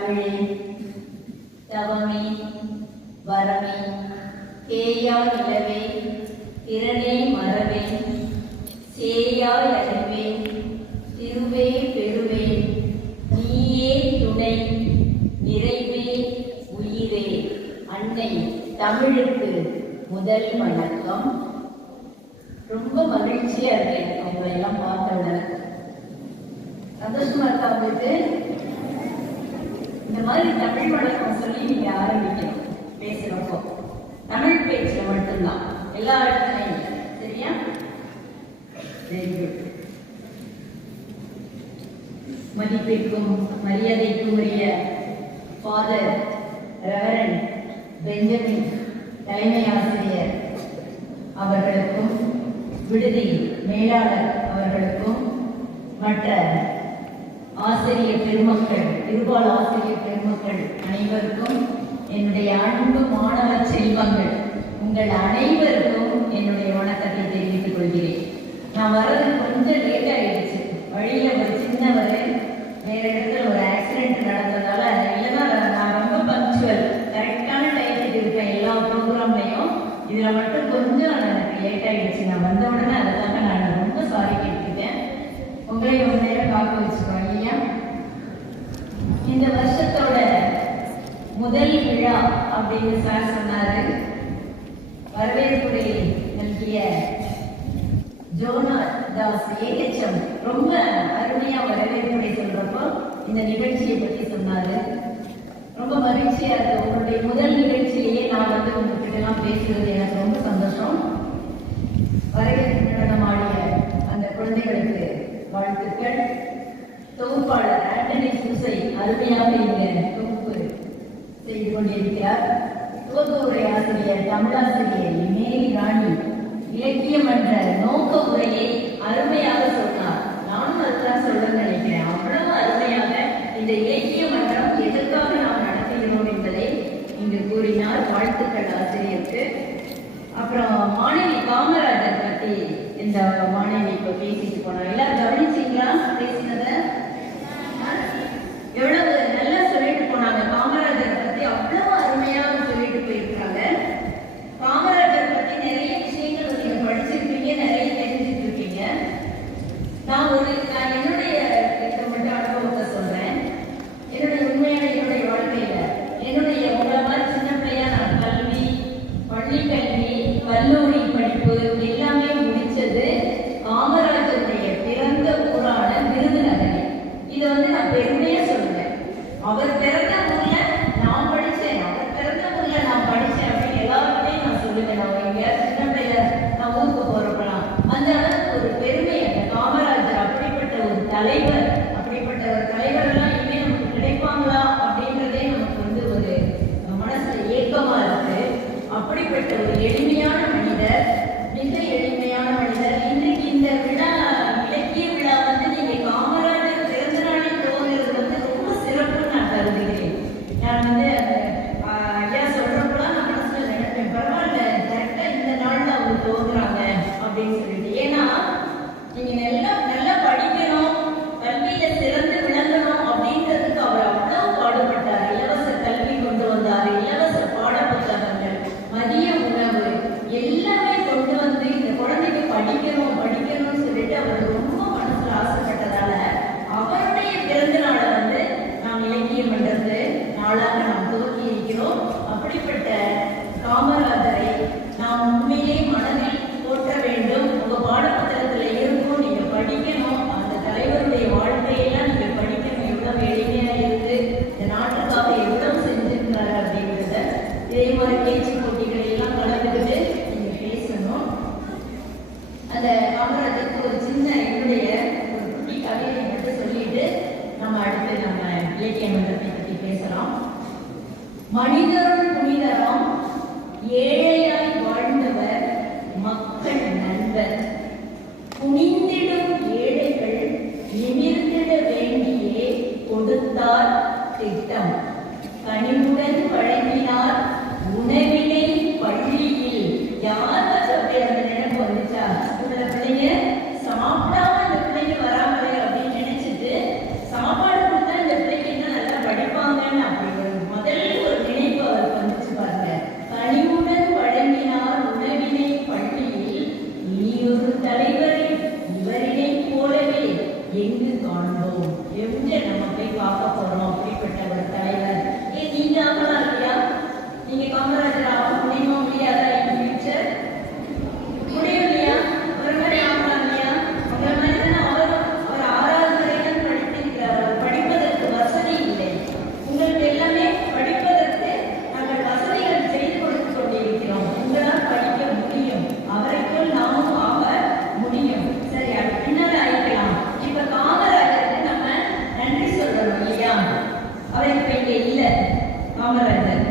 தமிழே தவமே வரமே கேயா நிலவே திறனே மறவே சேயா அறிவே திருவே பெருவே நீயே துணை நிறைவே உயிரே. அன்னை தமிழுக்கு முதல் வணக்கம். ரொம்ப மகிழ்ச்சியா இருக்கு எனக்கு உங்களை எல்லாம் பார்த்த உடனே. சந்தோஷமா இருக்கா உங்களுக்கு? இந்த மாதிரி தமிழ் வணக்கம் சொல்லி நீங்க ஆரம்பிக்கணும் பேசுறப்போ. தமிழ் பேச்சுல மட்டும்தான், எல்லா இடத்துலையும். சரியா? Very good. மதிப்பிற்கும் மரியாதைக்கும் உரிய ஃபாதர் ரெவரண்ட் பெஞ்சமின் தலைமை ஆசிரியர் அவர்களுக்கும் விடுதி மேலாளர் அவர்களுக்கும் மற்ற ஆசிரியர் பெருமக்கள், இருபால் ஆசிரியர் பெருமக்கள் அனைவருக்கும் என்னுடைய அன்பு மாணவ செல்வங்கள் உங்கள் அனைவருக்கும் என்னுடைய வணக்கத்தை தெரிவித்துக் கொள்கிறேன். நான் வர்றது கொஞ்சம் லேட் ஆயிடுச்சு. வழியில ஒரு சின்ன வேற இடத்துல ஒரு ஆக்சிடென்ட் நடந்ததால, இல்லைன்னா நான் ரொம்ப பங்க்சுவல், கரெக்டான டைத்துக்கு இருப்பேன் எல்லா ப்ரோக்ராம்லையும். இதுல மட்டும் கொஞ்சம் எனக்கு லேட் ஆயிடுச்சு. நான் வந்த உடனே அதுக்காக நான் ரொம்ப சாரி கேட்டுக்கிட்டேன். உங்களை ஒரு நேரம் காக்க வச்சுக்கோங்க இல்லையா? இந்த வருஷத்தோட முதல் விழா அப்படின்னு சார் சொன்னாரு. வரவேற்புரை நல்கிய ஜோனா தாஸ் ஏஹெச்எம் ரொம்ப அருமையா வரவேற்புரை சொல்றப்போ இந்த நிகழ்ச்சியை பற்றி சொன்னாரு. ரொம்ப மகிழ்ச்சியா இருக்கு. உங்களுடைய முதல் நிகழ்ச்சியிலேயே நான் உங்ககிட்ட எல்லாம் பேசுறது எனக்கு ரொம்ப சந்தோஷம். வரவேற்பு நடனம் ஆடிய அந்த குழந்தைகளுக்கு வாழ்த்துக்கள். தொகுப்பாளர் ஆண்டனி சூசை அருமையாக இங்க தொகுப்பு செய்து கொண்டிருக்கிறார். துவக்க உரை ஆசிரியர் தமிழாசிரியர் மேரி ராணி இலக்கியம் என்ற நோக்க உரையை அருமையாக சொன்னார். நானும் அதுதான் சொல்ல நினைக்கிறேன். அவ்வளவு அருமையாக இந்த இலக்கிய மன்றம் எதற்காக நாம் நடத்துகிறோம் என்பதை இங்கு கூறினார். வாழ்த்துக்கள் ஆசிரியருக்கு. அப்புறம் மாணவி காமராஜர் பத்தி இந்த மாணவி இப்ப பேசிட்டு போனார். எல்லாரும் கவனிச்சீங்களா பேசினத? எவ்வளவு நல்லா சொல்லிட்டு போனாங்க. காமராஜர் பத்தி அவ்வளவு அருமையாக சொல்லிட்டு போயிருக்காங்க. காமராஜர் பத்தி நிறைய விஷயங்கள் நீங்க படிச்சிருப்பீங்க, நிறைய தெரிஞ்சுட்டு இருப்பீங்க. நான் என்னுடைய மட்டும் அனுபவத்தை சொல்றேன். என்னுடைய வாழ்க்கையில உங்களை மாதிரி சின்ன பிள்ளையா நான் கல்வி, பள்ளி கல்வி, கல்லூரி படிப்பு எல்லாமே முடிச்சது காமராஜருடைய பிறந்த ஊரான விருதுநகர். இதை நான் பெருமையா சொல்றேன். அவர் பிறந்த ஊர்ல நான் படிச்சேன், அவர் பிறந்த ஊர்ல நான் படிச்சேன் அப்படின்னு எல்லாருக்கிட்டையும் நான் சொல்லுவேன். நான் இங்க சின்ன பிள்ளைய நான் ஊருக்கு போறப்பலாம் அந்த அளவுக்கு ஒரு பெருமை. அந்த காமராஜர் அப்படிப்பட்ட ஒரு தலைவர், அப்படிப்பட்ட ஒரு தலைவர் எல்லாம் இனிமே நமக்கு கிடைப்பாங்களா அப்படின்றதே நமக்கு ஒரு மனசுல ஏக்கமா இருக்கு. அப்படிப்பட்ட ஒரு எளிமையான மனிதர், மிக எளிமையான மனிதர். இன்றைக்கு இந்த விழா, இலக்கிய விழா நீங்க காமராஜர் பிறந்த நாளில் துவங்குறது ரொம்ப சிறப்புன்னு நான் கருதுகிறேன். நான் ஐயா சொல்றப்பெல்லாம் நான் மனசுல நினைப்பேன், பரவாயில்ல கரெக்டா இந்த நாள்ல அவங்க துவங்குறாங்க அப்படின்னு சொல்லிட்டு. ஏன்னா நீங்க நல்லா படிக்கணும், கல்வியில சிறந்து விளங்கணும் அப்படின்றதுக்கு அவர் அவ்வளவு பாடுபட்டார். இலவச கல்வி கொண்டு வந்தார், இலவச பாட புத்தகங்கள், மதிய உணவு எல்லாமே கொண்டு வந்து இந்த குழந்தைக்கு படிக்கணும்னு சொல்லிட்டு அவர் ரொம்ப மனசுல ஆசைப்பட்டதால அவருடைய பிறந்த நாளை நாம் இலக்கியம் பண்றது நாளாக நாம் துவக்கி இருக்கிறோம். அப்படிப்பட்ட காமராஜரை நாம் உண்மையிலே மனதில் போற்ற வேண்டும். உங்க பாடப்புத்தகத்துல இருக்கும், நீங்க படிக்கணும். அந்த தலைவருடைய வாழ்க்கையெல்லாம் நீங்க படிக்கணும். எவ்வளவு எளிமையா இருக்கு, இந்த நாட்டுக்காக எவ்வளவு செஞ்சிருக்கிறாரு அப்படின்றத. இதே மாதிரி பேச்சு போட்டிகளை எல்லாம் கலந்துக்கிட்டு நீங்க பேசணும். அந்த காமராஜருக்கு ஒரு சின்ன என்னுடைய ஒரு குட்டி கதையை மட்டும் சொல்லிட்டு நம்ம அடுத்து நம்ம இலக்கிய மன்றத்தை பற்றி பேசலாம். மனிதருள் புனிதராம் ஏழையாய் வாழ்ந்தவர் மக்கள் நண்பர். குனிந்திடும் ஏழைகள் நிமிர்ந்திட வேண்டியே கொடுத்தார் திட்டம். கனிவுடன் வழங்கினார் உணவினை பள்ளியில். யாருக்கு அப்படி அந்த நினைப்பு வந்துச்சா? ஸ்கூல்ல பிள்ளைங்க சாப்பிடாம இந்த பிள்ளைங்க வராமலே அப்படின்னு நினைச்சிட்டு சாப்பாடு கொடுத்தா இந்த பிள்ளைங்க இன்னும் நல்லா படிப்பாங்கன்னு காமராஜர்.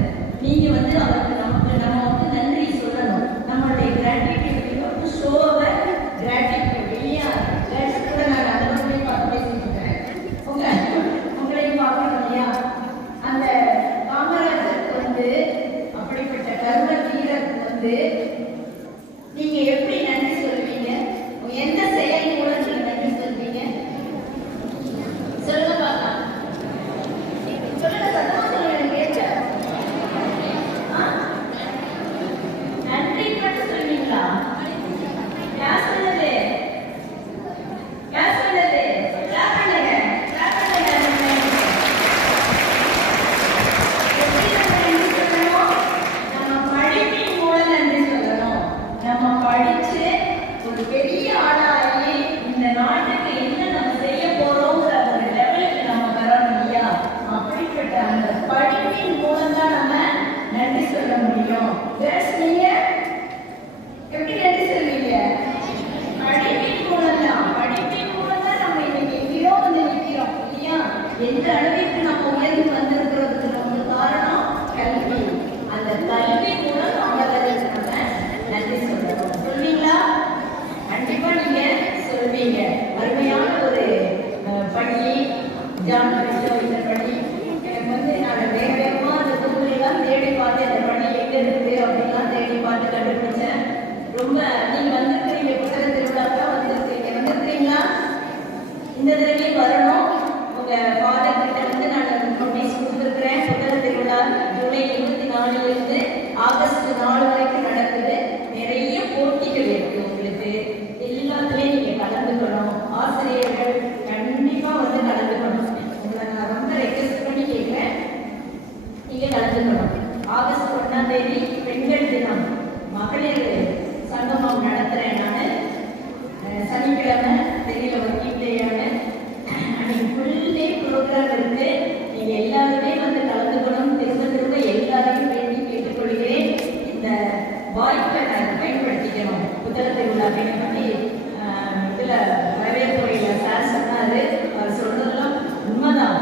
நீங்க வந்து அவருக்கு நம்ம வந்து நன்றி சொல்லணும். நம்மளுடைய கிராட்டிடியூட் ஷோ அவர் கிராட்டிடியூட் இல்லையா? கூட நான் அதை போய் பார்த்து பேசிட்டு உங்களையும் பார்க்கணும் இல்லையா? அந்த காமராஜருக்கு வந்து அப்படிப்பட்ட கர்ம வீரருக்கு வந்து நீங்க எப்படி நன்றி சொல்வீங்க? எந்த செயல் மூலம் நீங்க நன்றி சொல்வீங்க? சொல்லுங்க பார்க்கலாம். சொல்லுங்க, சத்தமா சொல்லுங்க, கேட்க. நன்றி மட்டும் சொல்வீங்களா? யார் சொன்னது? யார் சொன்னது? கிளாப் பண்ணுங்க, கிளாப் பண்ணுங்க. எப்படி நம்ம நன்றி சொல்லணும்? நம்ம படிப்பின் மூலம் நன்றி சொல்லணும். நம்ம படிச்சு ஒரு பெரிய ஆளாகி இந்த நாட்டுக்கு என்ன நம்ம செய்ய போறோங்கிற ஒரு லெவலுக்கு நம்ம வரணும் இல்லையா? அப்படிப்பட்ட அந்த படிப்பின் மூலம் தான் நம்ம நன்றி சொல்ல முடியும். நீங்க எப்படி நன்றி சொல்வீங்க? படிப்பின் மூலம் தான். படிப்பின் மூலம் தான் நம்ம இன்னைக்கு எங்கேயோ வந்து நிற்கிறோம் இல்லையா? எந்த அளவிற்கு நம்ம உயர்ந்து வந்திருக்கிறதுக்கு நம்ம காரணம் கல்வி. அந்த கல்வி மூலம் காமராஜருக்கு நம்ம நன்றி சொல்லணும். சொல்வீங்களா? கண்டிப்பா நீங்க சொல்வீங்க. அருமையான ஒரு பள்ளி, ஜான் இந்த பள்ளி. எனக்கு வந்து நான் வேக வேகமா அந்த தொகுதியெல்லாம் தேடி பார்த்து அந்த பள்ளி எங்க இருக்குது அப்படின்லாம் தேடி பார்த்து கண்டுபிடிச்சேன். ரொம்ப நீங்க வந்திருக்கிறீங்க, புத்தக திருவிழாக்கெல்லாம் வந்திருக்கிறீங்களா? இந்த தடவையும் வரணும். உங்க ஃபாதர் கிட்ட வந்து நான் நோட்டீஸ் கொடுத்துருக்கிறேன். புத்தக திருவிழா ஜூலை 24 ஆகஸ்ட் 4 வரைக்கும் நடக்குது. நிறைய போட்டிகள் இருக்கு. உங்களுக்கு எல்லாத்துலயும் நீங்க கலந்துக்கணும். ஆசிரியர்கள் கண்டிப்பா வந்து கலந்துக்கணும். உங்களை நான் ரொம்ப ரெக்வெஸ்ட் பண்ணி கேட்கிறேன், நீங்க கலந்துக்கணும். ஆகஸ்ட் 1 பெண்கள் தினம், மகளிர் சங்கமம் நடத்துறேன் நான். சனிக்கிழமை தெரியல ஒர்க்கிங்லேயான அன்னைக்கு ஃபுல் டே ப்ரோக்ராம் இருக்கு. நீங்க எல்லாருமே வந்து கலந்துக்கணும். திரும்ப திரும்ப எல்லாரையும் வேண்டி கேட்டுக்கொள்கிறேன். இந்த வாய்ப்பை நான் பயன்படுத்திக்கணும். புத்தக திருவிழா பற்றி இதுல வரவேற்புரையில சார் சொன்னாரு. அவர் சொல்றதெல்லாம் உண்மைதான்,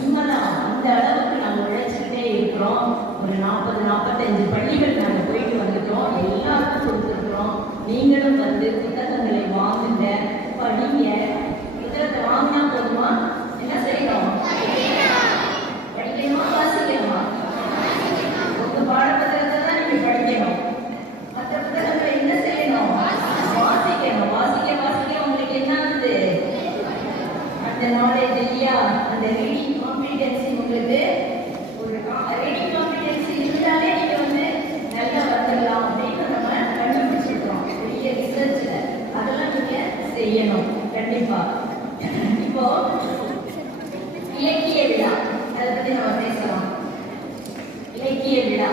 உண்மைதான். அந்த அளவுக்கு நாங்கள் உழைச்சிக்கிட்டே இருக்கிறோம். ஒரு 40-45 பள்ளிகள் நாங்கள் போயிட்டு வந்துட்டோம். எல்லாருக்கும் கொடுத்துருக்குறோம். நீங்களும் வந்து புத்தகங்களை வாங்குங்க, படிங்க. புத்தகத்தை வாங்கினா போதுமா? என்ன செய்யணும்? படிக்கணுமா, வாசிக்கணுமா? உங்க பாட புத்தகத்தை தான் நீங்க படிக்கணும். மற்ற புத்தகங்களை என்ன செய்யணும்? வாசிக்கணும். வாசிக்க உங்களுக்கு என்ன ஆகுது? அந்த நாலேஜ் இல்லையா? அந்த ரீடிங் காம்பிடன்சி உங்களுக்கு ஒரு ரீடிங் காம்பிடன்சி இருந்தாலே நீங்க வந்து நல்லா வந்துடலாம் அப்படின்னு நம்ம கண்டுபிடிச்சிருக்கோம் பெரிய ரிசர்ச்ல. அதெல்லாம் நீங்க செய்யணும் கண்டிப்பா. இப்போ இலக்கிய விழா, அதை பத்தி நம்ம பேசலாம். இலக்கிய விழா,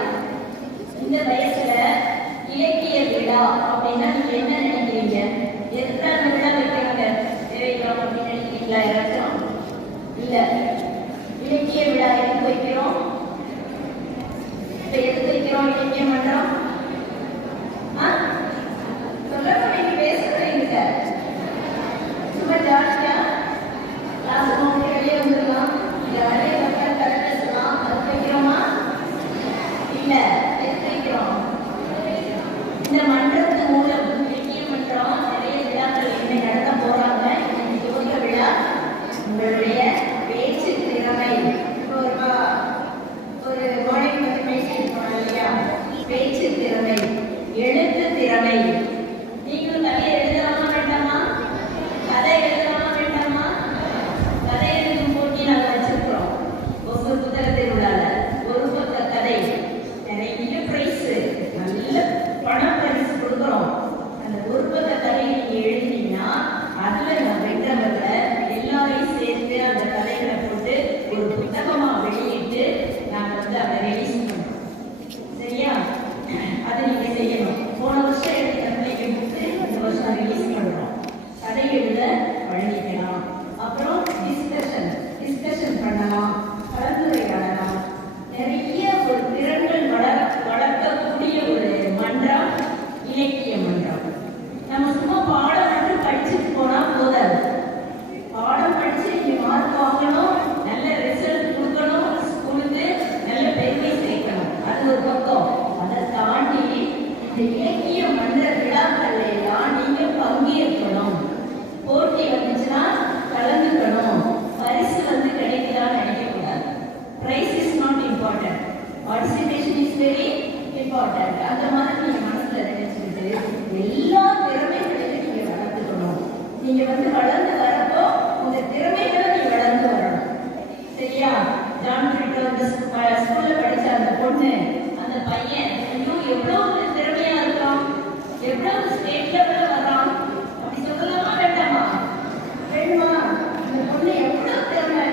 இந்த வயசுல இலக்கிய விழா அப்படின்னா நீங்க என்ன நினைக்கிறீங்க? எத்தனை விழா வைக்கிறாங்க? தேவையில்லாம அப்படின்னு நினைக்கிறீங்களா யாராச்சும்? இல்ல. இலக்கிய விழா எதுக்கு வைக்கிறோம்? எதுக்கு வைக்கிறோம்? இலக்கிய மன்றம் சொல்லணும். நீங்க பேசுறீங்க சும்மா ஜாலியா கிளாஸ் வெளியே வந்துடலாம். ஜாலியா கரெக்டா பேசலாம். அது வைக்கிறோமா? இல்ல. எதுக்கு வைக்கிறோம்? இந்த மன்றத்து மூலம் இலக்கிய மன்றம் நிறைய விழாக்கள் என்ன நடத்த போறாங்க. இன்னைக்கு துவக்க விழா. உங்களுடைய பேச்சு திறமை, ஒரு மாடல் பற்றி பேசியிருக்கோம் இல்லையா? பேச்சு திறமை, எழுத்து திறமை. நீங்களும் கதை எழுதலாமா வேண்டாமா? கதை எழுதலாமா வேண்டாமா? கதை எழுதும் போட்டி நாங்கள் வச்சிருக்கிறோம். ஒவ்வொரு புத்தக திருவிழால ஒரு பக்க கதை, நிறைய பிரைஸ், நல்ல பண பரிசு கொடுக்குறோம். அந்த ஒரு பக்க கதையை நீங்க எழுதினீங்கன்னா அதுல நான் வென்றவர்களை எல்லாரையும் சேர்த்து அந்த கதைகளை போட்டு ஒரு புத்தகமா வெளியிட்டு நாங்கள் வந்து அதை ரிலீஸ் பண்ணோம். சரியா? அது நீங்க செய்யணும். போன வருஷம் எடுத்த இம்பார்ட்டன்ட். அந்த மாதிரி நீங்க மனசுல நினைச்சுக்கிட்டு எல்லா திறமைகளையும் நீங்க வளர்த்துக்கணும். நீங்க வளர்ந்து வரப்போ உங்க திறமைகளை நீ வளர்ந்து வரணும். சரியா? ஜான் பிரிட்டோ ஸ்கூல்ல படிச்ச அந்த பொண்ணு, அந்த பையன் இன்னும் எவ்வளவு திறமையா இருக்கான், எவ்வளவு ஸ்டேட் லெவல்ல வர்றான். அப்படி சொல்லலாமா வேண்டாமா? வேணுமா? அந்த பொண்ணு எவ்வளவு திறமை,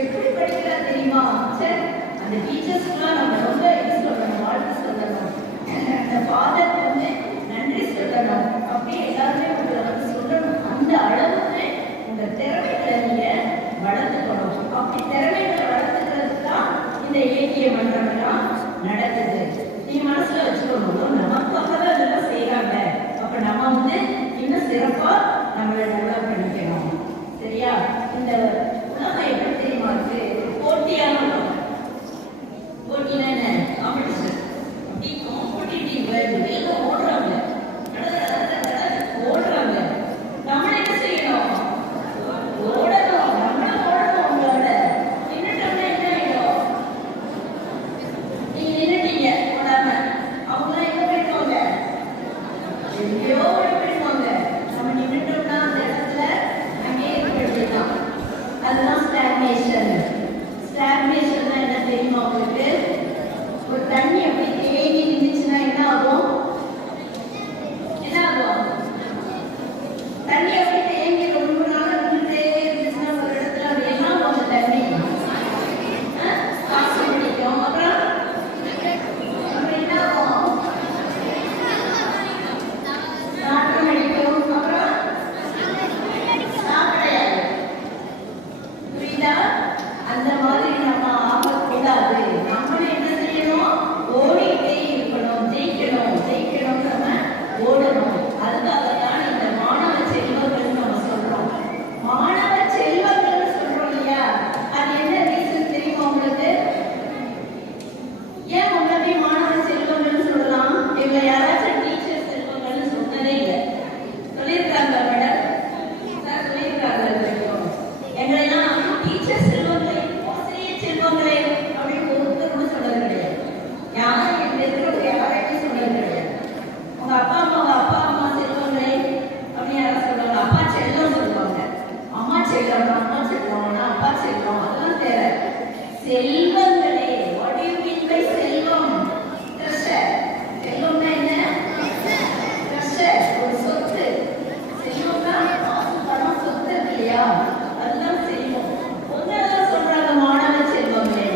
எப்படி படிக்கிறா தெரியுமா? சரி, அந்த டீச்சர்ஸ்க்குலாம் நம்ம ரொம்ப இது சொல்லணும், வாழ்த்து சொல்லணும். அந்த ஃபாதர் நன்றி சொல்லணும். அப்படி எல்லாருமே உங்களை சொல்லணும். அந்த அளவுக்கு உங்க திறமைகளை நீங்க வளர்த்துக்கணும். அப்படி திறமைகளை வளர்த்துக்கிறது தான் இந்த இலக்கிய மன்றம்லாம் நடக்குது. நீ மனசுல வச்சுக்கணும், நமக்காக தான் இதெல்லாம் செய்யறாங்க. அப்ப நம்ம இன்னும் சிறப்பா நம்மளை டெவலப் பண்ணிக்கணும். சரியா? இந்த உலகம் எப்படி தெரியுமா இருக்கு? போட்டியான உலகம். போட்டினா என்ன? காம்படிஷன். அப்படி காம்படிட்டிவ் வேர்ல்டு. எல்லாம் ஓடுறாங்க, ஓடுறாங்க. நம்ம என்ன செய்யணும்? ஓடணும். நம்மளும் ஓடணும். உங்களோட நின்றுட்டோம்னா என்ன ஆயிடும்? நீங்க நின்றுட்டீங்க ஓடாம, அவங்களாம் எங்க போயிடுவாங்க? எங்கேயோ போயிடுவாங்க. நம்ம நின்றுட்டோம்னா அந்த இடத்துல அங்கேயே போயிடலாம். அதுதான் ஸ்டாக்னேஷன். ஸ்டாக்னேஷன் என்ன தெரியுமா உங்களுக்கு? ஒரு தண்ணி அப்படி தேங்கி நின்றுச்சுன்னா என்ன ஆகும்? என்ன ஆகும்? தண்ணி அப்படி தேங்கி ரொம்ப நாள் நின்றுட்டே இருந்துச்சுன்னா ஒரு இடத்துல அது என்ன ஆகும்? அந்த தண்ணி காசு பிடிக்கும். அப்புறம் என்ன ஆகும்? நாட்டம் அடிக்கும். அப்புறம் சாப்பிடையாது. புரியுதா? அந்த மாதிரி நம்ம ஆகக்கூடாது. நம்மளும் என்ன செய்யணும்? ஓடிட்டே இருக்கணும். ஜெயிக்கணும். ஜெயிக்கணும். நம்ம ஓடணும். அதுக்காக தான் இந்த மாணவ செல்வங்கள் நம்ம சொல்றோம். மாணவ செல்வங்கள் சொல்றோம் இல்லையா? அது என்ன ரீசன் தெரியுமா உங்களுக்கு? ஏன் முன்னாடி மாணவ செல்வங்கள் சொல்லலாம்? இவங்க யாராச்சும் டீச்சர் செல்வங்கள்னு சொன்னதே இல்லை. சொல்லியிருக்காங்க மேடம், சார் சொல்லியிருக்காங்க. எங்களெல்லாம் டீச்சர் செல்வங்களை, ஆசிரியர் செல்வங்களை அப்படின்னு ஒருத்தர் சொன்னது கிடையாது. யாரும் எங்க இருக்கிறவங்க யாரையும் சொன்னது கிடையாது. உங்க அப்பா அம்மா செல்வங்களே அப்படின்னு யாரும் சொல்லுவாங்க. அப்பா செல்லம் சொல்லுவாங்க. அம்மா செல்லம், அம்மா செல்லம், அப்பா செல்லம், அதெல்லாம் தேவை. செல்வங்களே. What do you mean by செல்வம்? ட்ரெஷர். செல்வம்னா என்ன? ட்ரெஷர், ஒரு சொத்து. செல்வம்னா காசு, பணம், சொத்து இருக்கு இல்லையா? அதுதான் செல்வம். ஒன்னதான் சொல்றாங்க மாணவ செல்வங்களே.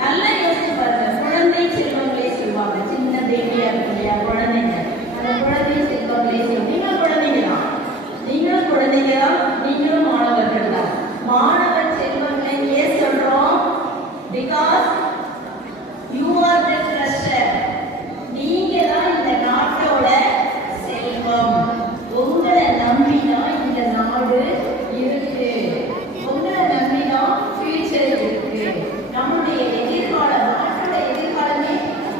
நல்லா யோசிச்சு பாருங்க. குழந்தை செல்வங்களே சொல்லுவாங்க. சின்ன பேபியா இருக்கு இல்லையா குழந்தைங்க, அந்த குழந்தை செல்வங்களே சொல்லுவாங்க. நீங்களும் குழந்தைங்க தான். நீங்களும் குழந்தைங்க தான். நீங்களும் மாணவர்கள் தான். மாணவ செல்வங்களை ஏன் சொல்றோம்? Because you are the treasure. நீங்க தான் இந்த நாட்டோட செல்வம். உங்களை நம்பிதான் இந்த நாடு இருக்கு. உங்களை நம்பிதான் ஃபியூச்சர் இருக்கு. நம்முடைய எதிர்காலம், நாட்டோட எதிர்காலமே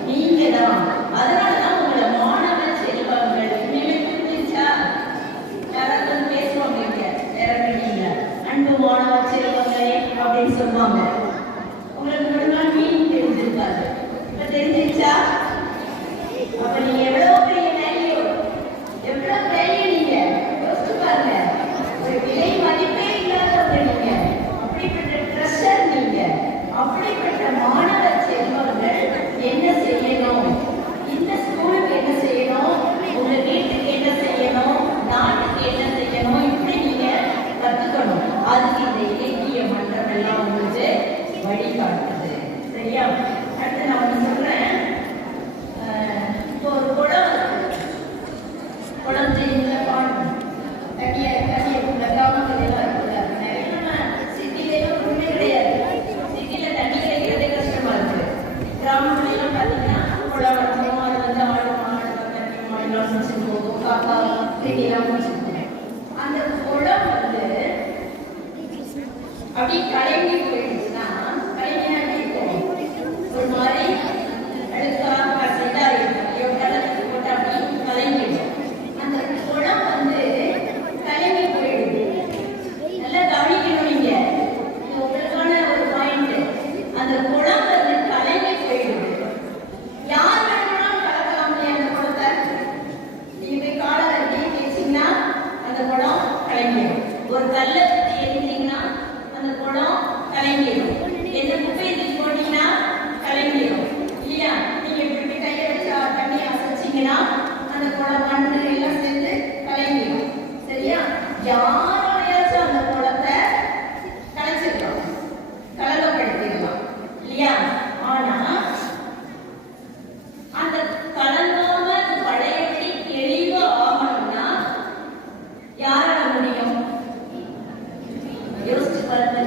நீங்க தான். அதனாலதான் உங்களை மாணவ செல்வங்கள். இனிமே புரிஞ்சுச்சா? யாராவது பேசுவாங்க இங்க இறங்குறீங்க, அன்பு மாணவ செல்வங்களே அப்படின்னு சொல்லுவாங்க. உங்களுக்கு ஒரு நாள் மீனிங் தெரிஞ்சிருக்காது. இப்ப தெரிஞ்சிருச்சா? அப்ப நீங்க எவ்வளவு பெரிய வேல்யூ, எவ்வளவு வேல்யூ நீங்க யோசிச்சு பாருங்க. ஒரு விலை மதிப்பே இல்லாதவங்க நீங்க. அப்படிப்பட்ட ட்ரெஷர் நீங்க. அப்படிப்பட்ட மாணவ செல்வங்கள் என்ன செய்யணும்? இந்த ஸ்கூலுக்கு என்ன செய்யணும்? உங்க வீட்டுக்கு என்ன செய்யணும்? நாட்டுக்கு என்ன செய்யணும்? இப்படி நீங்க கத்துக்கணும். அதுக்கு இந்த இலக்கிய மன்றம் எல்லாம் உங்களுக்கு வழிகாட்டுது. சரியா? அடுத்து நான் ஒண்ணு சொல்றேன். இப்போ ஒரு குளம் இருக்கு. குளம் தெரியுங்களா? பாடணும். தண்ணிய கிராமங்கள் எல்லாம் இருக்குல்ல. நிறைய நம்ம சிட்டிலாம் ஒண்ணுமே கிடையாது. சிட்டில தண்ணி கிடைக்கிறதே கஷ்டமா இருக்கு. கிராமங்களெல்லாம் பார்த்தீங்கன்னா குளம் இருக்கும். அது ஆடு மாடு தண்ணி மாடுலாம் முடிச்சுட்டு போகும். காக்கா கிளிலாம் முடிச்சுட்டு போகும். அந்த குளம் அப்படி கலங்கி போயிடுச்சுன்னா, கலங்கினா எப்படி இருக்கும்? ஒரு மாதிரி அழுக்கா கசைதா இருக்கும். எவ்வளவு போட்டா அப்படி கலங்கிடும். அந்த குளம் கலங்கி போயிடுது. நல்லா கவனிக்கணும் நீங்க. இது உங்களுக்கான ஒரு பாயிண்ட். அந்த குளம் கலங்கி போயிடுது. யார் ஆனா அந்த கலங்காம அந்த பழையபடி தெளிவா ஆகணும்னா யாரால முடியும்? யோசிச்சு பாருங்க.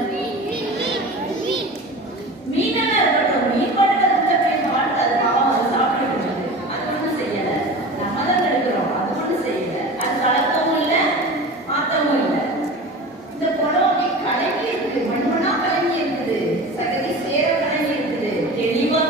மீனெல்லாம் இருக்கட்டும், மீன் பாட்டுல உள்ள போய் பாட்டு அது பாவம் அது சாப்பிட்டு இருக்குது. அது ஒண்ணும் செய்யல. நம்ம தான் இருக்கிறோம், அது ஒண்ணும் செய்யல. அது கலக்கவும் இல்லை, மாத்தவும் இல்லை. இந்த குடம் அப்படியே கலங்கி இருக்குது, மண்மண்ணா கலங்கி இருக்குது, சகதி சேர கலங்கி இருக்குது, தெளிவா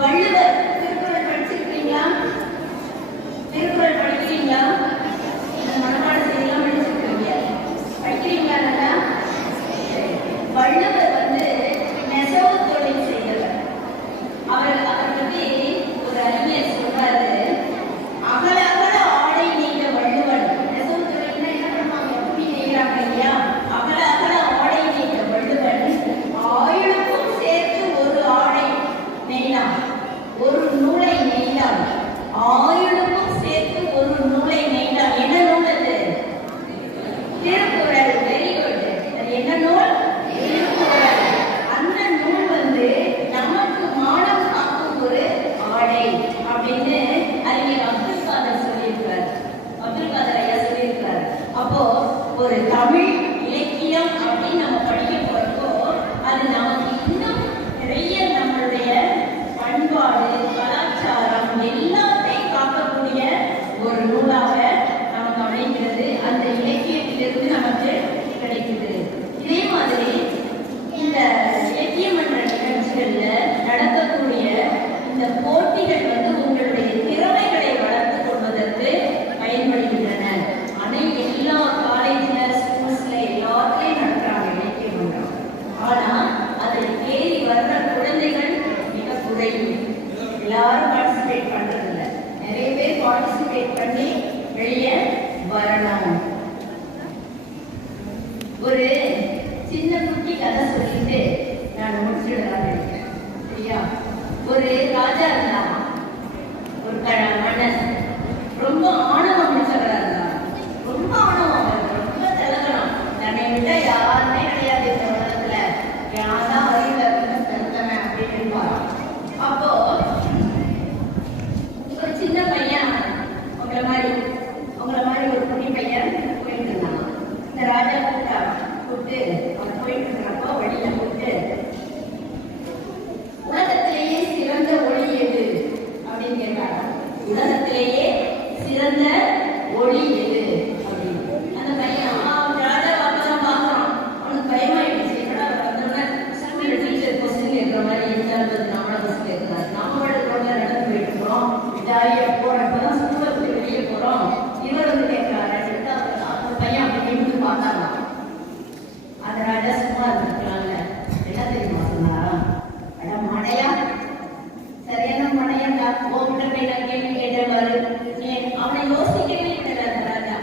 வள்ளுவர் திருக்குறள் படிச்சிருக்கீங்களா? திருக்குறள் படிக்கிறீங்களா? மனப்பாடம் செய்யலாம் படிச்சிருக்கீங்க. படிக்கிறீங்களா நல்லா? வள்ளுவர் நெசவு தொழில் செய்தவர். அவர் பத்தி ஒரு அறிஞர் சொல்றாரு, அகல அகல ஆடை நெய்த வள்ளுவன். நெசவு தொழில்னா என்ன பண்ணுவாங்க? துணி நெய்கிறாங்க இல்லையா? அகல அகல ஆடை நெய்த வள்ளுவன் ஆயுளுக்கும் சேர்த்து ஒரு ஆடை நெய்தான், ஒரு நூலை நெய்தான். ஆயுளுக்கும் சேர்த்து ஒரு நூலை நெய்தான். என்ன நூல் அது? திருக்குறள். Very good. அது என்ன நூல்? திருக்குறள். அந்த நூல் நமக்கு மானம் காக்கும் ஒரு ஆடை அப்படின்னு அறிஞர் அப்துல் காதர் சொல்லியிருக்கிறார். அப்துல் காதர் ஐயா சொல்லியிருக்கிறார். அப்போ ஒரு தமிழ் இலக்கியம் அப்படின்னு நம்ம படிக்க போறப்போ அது நமக்கு இன்னும் நிறைய நம்மளுடைய பண்பாடு, கலாச்சாரம் எல்லாத்தையும் காக்கக்கூடிய ஒரு நூலாக நமக்கு அமைகிறது. அந்த இலக்கியத்திலிருந்து நமக்கு கிடைக்குது. இதே மாதிரி இந்த இலக்கிய மன்ற நிகழ்ச்சிகள்ல நடக்கக்கூடிய இந்த போட்டிகள் உங்களுடைய திறமைகளை வளர்த்துக் கொள்வதற்கு பயன்படுகின்றன. எல்லா காலேஜ்ல, ஸ்கூல்ஸ்ல எல்லாத்தையும் நடத்துறாங்க இலக்கிய மன்றம். ஆனா அதில் தேடி வர்ற குழந்தைகள் மிக குறைவு. எல்லாரும் பார்ட்டிசிபேட் பண்றதில்ல. நிறைய பேர் பார்ட்டிசிபேட் பண்ணி வெளியே வரணும். ஒரு சின்ன குட்டி கதை சொல்லிட்டு நான் முடிச்சிடலாம் நினைக்கிறேன். சரியா? ஒரு ராஜா இருந்தான், ஒரு மன்னன். ரொம்ப ஆணவம் முடிச்சவரா இருந்தான். ரொம்ப ஆணவம், ரொம்ப திலகனம். தன்னை விட யாருமே கிடையாது இந்த உலகத்துல. யார்தான் அறிவுல திறந்தவன் அப்படின்னு இருப்பாராம். அப்போ ஒரு சின்ன பையன், உங்களை மாதிரி ஒரு குட்டி பையன் போயிட்டு இருந்தான். இந்த ராஜா கூப்பிட்டு அவன் போயிட்டு இருக்கிறப்போ வழியில போட்டு, உலகத்திலேயே சிறந்த ஒளி எது அப்படின்னு கேட்டாங்க. உலகத்திலேயே சிறந்த ஒளி எது அப்படின்னு. அந்த பையன் ராஜா பார்த்தான் பார்க்கறான். அவனுக்கு பயமாயிடுச்சு. என்னடா வந்தோடனே ஸ்கூல்ல டீச்சர் கொஸ்டின் இருக்கிற மாதிரி இருந்தாலும் நம்மள கொஸ்டின் இருக்கிறார். நம்மளோட ரோட்ல நடந்து போயிட்டு இருக்கிறோம். ஜாலியா போறப்பதான் ஸ்கூல்ல விட்டு வெளியே போறோம். இவர் கேட்கிறாரு. அந்த பையன் அப்படி நின்று பார்த்தாங்க. அந்த ராஜா சும்மா இருந்திருக்கலாம்ல. என்ன தெரியுமா சொன்னாரா? அட மடையா, சரியான மடையா, உங்ககிட்ட போய் நான் கேள்வி கேட்டவாரு. அவனை யோசிக்கவே விடல. அந்த ராஜா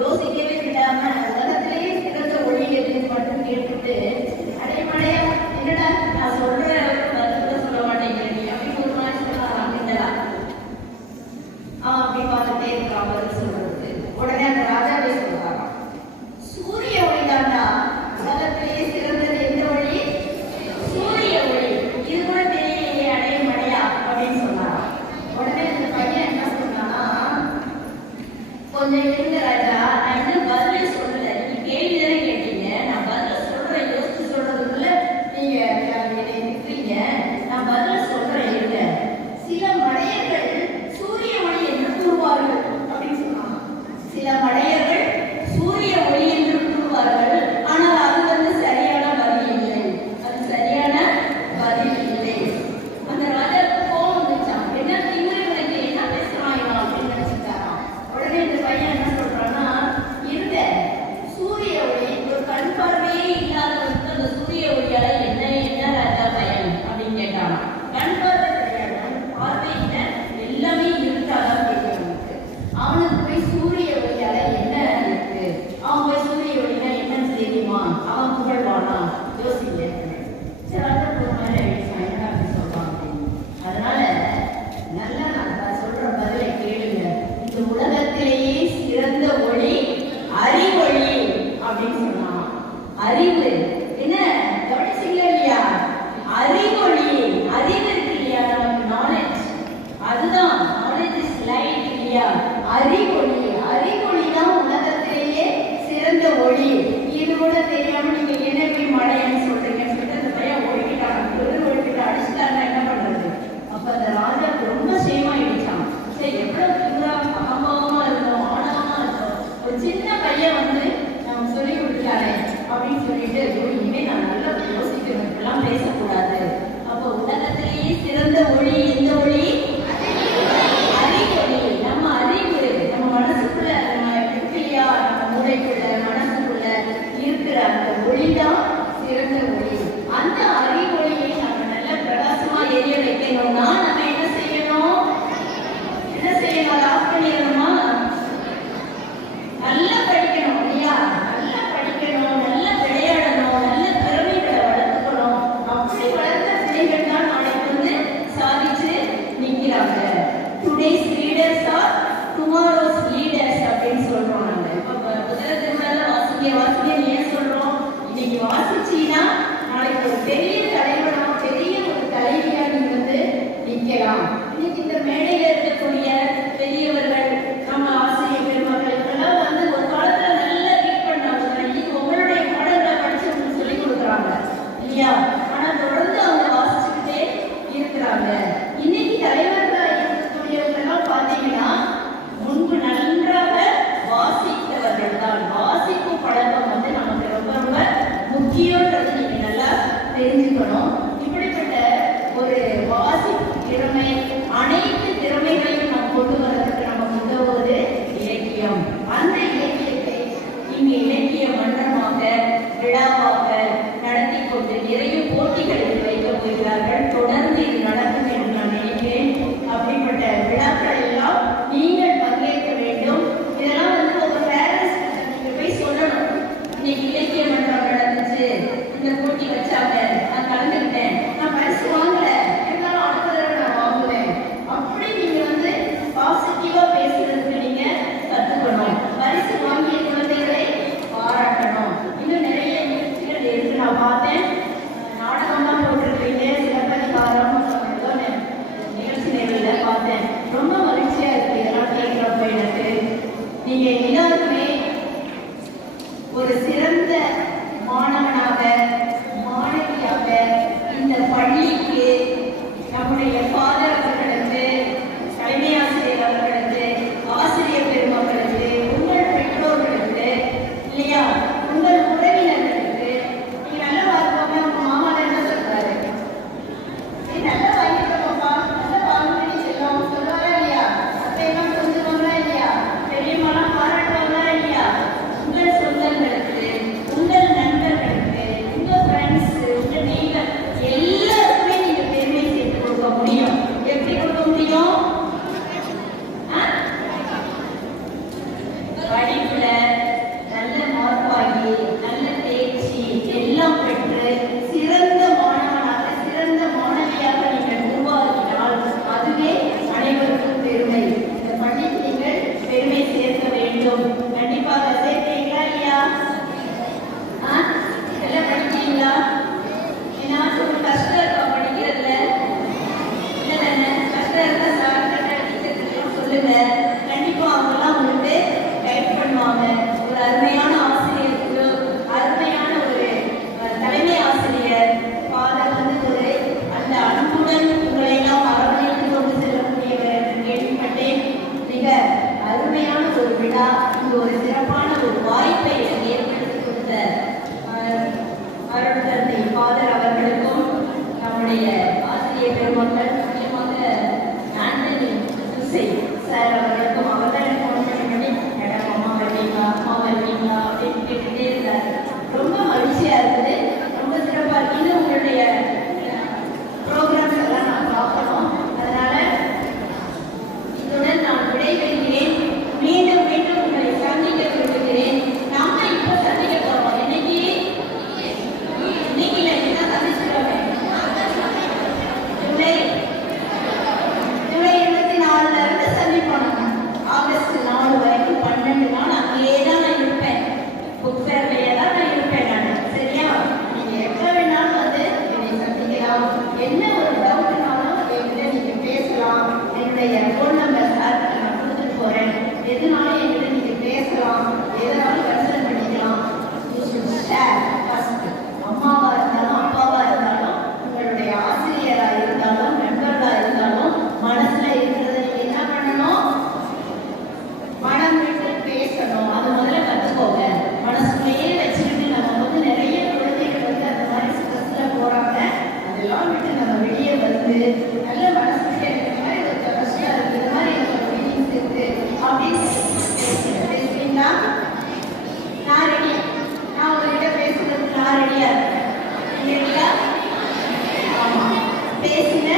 யோசிக்கவே விடாம உலகத்திலேயே சிறந்த ஒளி எதுன்னு மட்டும் கேட்டுட்டு, அடே மடையா, என்னடா நான் சொல்ற பதில் சொல்ல மாட்டேங்கிறீங்க அப்படின்னு ஒரு மாதிரி சொன்னாராம். அப்படின்னா அவன் அப்படி பார்த்துட்டே இருக்கான் பதில் சொல்றது. உடனே அந்த ராஜாவே சொல்றாராம், சூரிய ஒளிதாண்டா உலகத்திலேயே சிறந்தது. எந்த ஒளி? சூரிய ஒளி. இது கூட தெரியலையே அடைய மடையா அப்படின்னு சொன்னாராம். உடனே செய்யலாம். இன்னைக்கு இந்த மேடையில இருக்கக்கூடிய பெரியவர்கள், நம்ம ஆசிரியர் பெருமக்கள் இதெல்லாம் வந்து ஒரு காலத்துல நல்லா ரீட் பண்ணாங்க. இன்னைக்கு உங்களுடைய பாடங்களை படிச்சு உங்களுக்கு சொல்லிக் கொடுக்குறாங்க இல்லையா? ஆனா தொடர்ந்து அவங்க வாசிச்சுக்கிட்டே இருக்கிறாங்க. இன்னைக்கு தலைவர்களா இருக்கக்கூடியவர்கள் பார்த்தீங்கன்னா முன்பு நன்றாக வாசித்தவர்கள் தான். வாசிக்கும் பழக்கம் வந்து நமக்கு ரொம்ப ரொம்ப முக்கியன்றது நீங்க நல்லா தெரிஞ்சுக்கணும். இப்படிப்பட்ட ஒரு வாசிப்பு திறமை, அனைத்து திறமைகளையும் நாம் கொண்டு வரதுக்கு நமக்கு உதவுவது இலக்கியம். அந்த இலக்கியத்தை இங்கு இலக்கிய மன்றமாக விழாவாக நடத்தி கொண்டு நிறைய போட்டிகளில் வைக்கப் போகிறார்கள். தொடர்ந்து இது நடக்கும் என்று நான் நினைக்கிறேன். அப்படிப்பட்ட விழாக்கள் எல்லாம் நீங்கள் பங்கேற்க வேண்டும். இதெல்லாம் வந்து உங்க பேரண்ட்ஸ் நீங்க போய் சொல்லணும். இன்னைக்கு இலக்கிய மன்றம் நடந்துச்சு, இந்த போட்டி வச்சாங்க, நான் கலந்துக்கிட்டேன், நான் பரிசு வாங்கல, இருந்தாலும் அடுத்த தடவை நான் வாங்குவேன். அப்படி நீங்க வந்து பாசிட்டிவா பேசுறதுக்கு நீங்க கத்துக்கணும். பரிசு வாங்கிய குழந்தைகளை பாராட்டணும். இன்னும் நிறைய நிகழ்ச்சிகள் இருக்கு. நான் பார்த்தேன், நாடகம்லாம் போட்டிருக்கீங்க, சிலப்பதிகாரம் நிகழ்ச்சி நேரில் பார்த்தேன். ரொம்ப மகிழ்ச்சியா இருக்கு இதெல்லாம் கேட்கிறப்ப எனக்கு. நீங்க எல்லாருமே ஒரு சிறந்த மாணவனாக, மாணவியாக இந்த பள்ளிக்கு, நம்முடைய ஃபாதர் அவர்களுக்கு, தலைமை ஆசிரியர் அவர்களுக்கு, ஆசிரியர் பெருமக்களுக்கு, உங்கள் பெற்றோர்களுக்கு இல்லையா, உங்கள் உறவினர்களுக்கு நீங்க நல்லா பார்ப்போமே. உங்க மாமா என்ன சொல்றாரு? நல்லா வாங்கிட்டோம்ப்பா, நல்லா வாங்கிட்டு செல்லும் சொல்லுவாரா இல்லையா? அத்தையெல்லாம் புரிஞ்சுவாங்களா இல்லையா? பெரியம்மாலாம் பாராட்டுவாங்களா இல்லையா? உங்கள் சொந்தங்களுக்கு, உங்கள் நண்பர்களுக்கு, உங்க ஃப்ரெண்ட்ஸ், உங்க நெய்பர் எல்லாருக்குமே நீங்க பெருமை சேர்த்து கொடுக்க முடியும். எப்படி கொடுக்க முடியும்? படிப்புல நல்ல மார்க் வாங்கி, நல்ல தேர்ச்சி எல்லாம் பெற்று சிறந்த மாணவனாக, சிறந்த மாணவியாக நீங்கள் உருவாக்கினால் அதுவே அனைவருக்கும் பெருமை. இந்த பள்ளிக்கு நீங்கள் பெருமை சேர்க்க வேண்டும். கண்டிப்பாக சேர்க்கிறீங்களா இல்லையா? எல்லாம் படிக்கிறீங்களா? ஏன்னா ஒரு கஷ்டம் இருக்கா படிக்கிறதுல? இல்லை தானே? கஷ்டம் இருந்தா சார் டீச்சர்ஸ் சொல்லுங்க. கண்டிப்பா அவங்கெல்லாம் உங்களுக்கு கைட் பண்ணுவாங்க. ஒரு அருமையான ஆசிரியருக்கு, அருமையான ஒரு தலைமை ஆசிரியர் ஃபாதர் வந்து ஒரு அந்த அன்புடன் உங்களை எல்லாம் அரவணைத்து கொண்டு செல்லக்கூடியவர் என்று கேள்விப்பட்டேன். மிக அருமையான ஒரு விழா, இங்கு ஒரு சிறப்பான ஒரு வாய்ப்பை ஏற்படுத்தி கொடுத்த அருள் தந்தை ஃபாதர் அவர்களுக்கும், நம்முடைய ஆசிரியர் பெருமக்கள், முக்கியமாக ஆண்டனி சுசை சார் அவர்களுக்கும், அவர்கள் ஃபோன் பண்ணி மேடம் அம்மா வருவீங்களா, அம்மா வருவீங்களா அப்படின்னு கேட்டுட்டே இருந்தார். ரொம்ப மகிழ்ச்சியா இருக்குது, ரொம்ப சிறப்பா இருக்கு. இன்னும் உங்களுடைய ப்ரோக்ராம்ஸ் எல்லாம் நான் பார்க்கணும். அதனால இத்துடன் நான் விடைபெறுகிறேன். மீண்டும் மீண்டும் உங்களை சந்திக்க விரும்புகிறேன். நாம இப்ப சந்திக்க போறோம். இன்னைக்கு இல்லை, என்ன சந்திச்சுக்கிறோமே ஜூலை 24 இருந்து சந்திப்போம். ஆகஸ்ட் 4 வரைக்கும் 12 நாள் அங்கேயே தான் நான் இருப்பேன். புக் ஃபேர்லயே தான் நான் இருப்பேன் நான். சரியா? நீங்க எப்ப வேணாலும் வந்து என்னை சந்திக்கலாம். என்ன ஒரு டவுட்னாலும் என்கிட்ட நீங்க பேசலாம். என்னுடைய ஃபோன் நம்பர் சாருக்கு நான் கொடுத்துட்டு போறேன். எதுனாலும் என்கிட்ட நீங்க பேசலாம், எதனாலும் கன்சல்ட் பண்ணிக்கலாம். அம்மாவா இருந்தாலும், அப்பாவா இருந்தாலும், உங்களுடைய ஆசிரியரா இருந்தாலும், நண்பர்களா இருந்தாலும், மனசுல இருக்கிறத நீங்க என்ன பண்ணணும்? மனம் விட்டு பேசணும். அது முதல்ல கத்துக்கோங்க. மனசுக்குள்ளேயே வச்சுக்கிட்டு நம்ம வந்து நிறைய குழந்தைகள் வந்து அந்த மாதிரி ஸ்ட்ரெஸ்ல போறாங்க. அதெல்லாம் விட்டு நம்ம வெளியே வந்து நல்ல மனசுக்கு இருக்கிற மாதிரி ஒரு கஷ்டம் இருக்கு, இந்த மாதிரி எனக்கு ஒரு ஃபீலிங்ஸ் இருக்கு அப்படின்னு பேசுறீங்களா? நான் ரெடி. நான் உங்ககிட்ட பேசுறதுக்கு நான் ரெடியா இருக்கேன். நீங்க ரெடியா? ஆமா, பேசுங்க.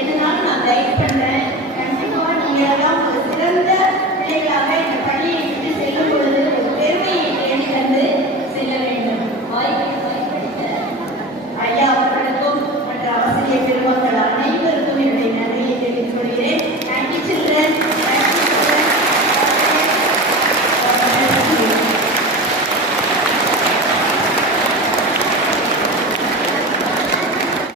எதுனாலும் நான் கைட்